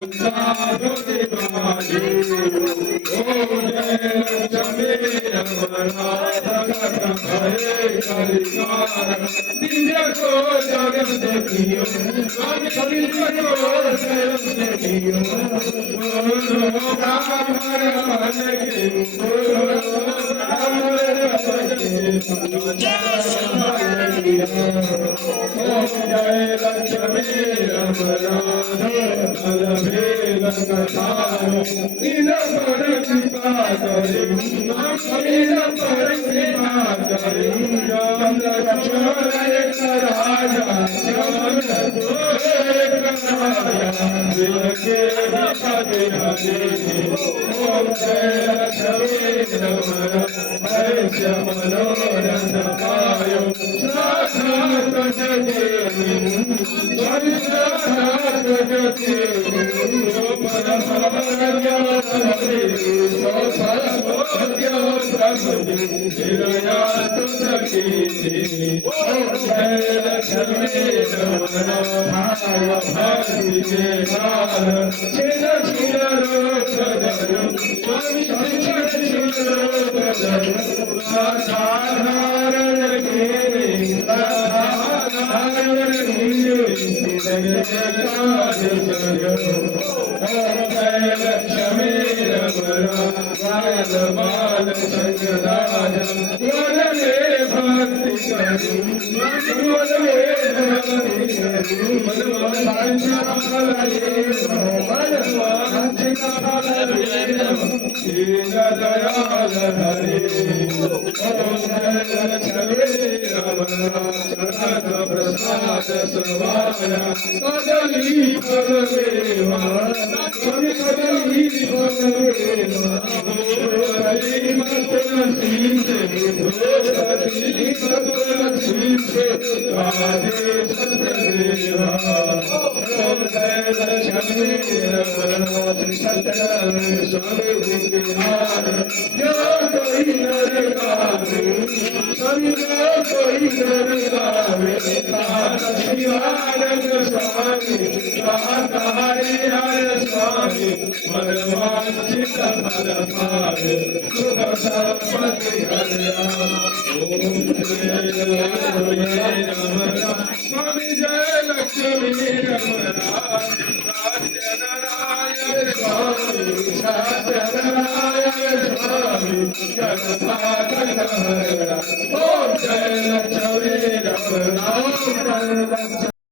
साधु दिवाली ओ जय लक्ष्मी रमणा भगत हरे कलिकार दिव्य को जगत देखियो हम सभी को जगत देखियो बोलो ब्राह्मण मन के बोलो ब्राह्मण मन के जय लक्ष्मी रमणा भेद कथारो इन पर कृपा करे इन पर कृपा करे चंद्र चोर एक राजा चंद्र चोर एक राजा दिल के पदे हरे ओम जय लक्ष्मी रमण हर्ष मनोरथ पायो साधना देवी साधना Swami Jai Lakshmi